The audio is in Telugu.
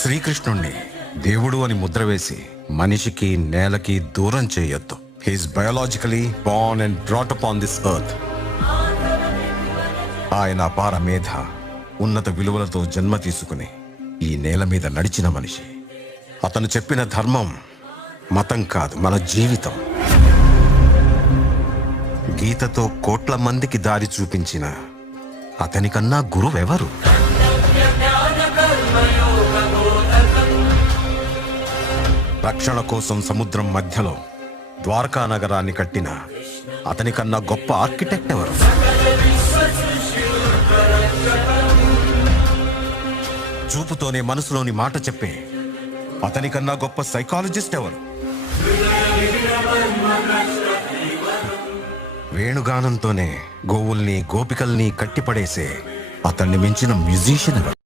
శ్రీకృష్ణుణ్ణి దేవుడు అని ముద్ర వేసి మనిషికి నేలకి దూరం చేయొద్దు. He is biologically born and brought up on this earth. ఆయన అపార మేధ, ఉన్నత విలువలతో జన్మ తీసుకుని ఈ నేల మీద నడిచిన మనిషి. అతను చెప్పిన ధర్మం మతం కాదు, మన జీవితం. గీతతో కోట్ల మందికి దారి చూపించిన అతనికన్నా గురువెవరు? రక్షణ కోసం సముద్రం మధ్యలో ద్వారకా నగరాన్ని కట్టిన అతనికన్నా గొప్ప ఆర్కిటెక్ట్ ఎవరు? చూపుతోనే మనసులోని మాట చెప్పే అతనికన్నా గొప్ప సైకాలజిస్ట్ ఎవరు? వేణుగానంతోనే గోవుల్ని గోపికల్ని కట్టిపడేసే అతన్ని మించిన మ్యూజిషియన్ ఎవరు?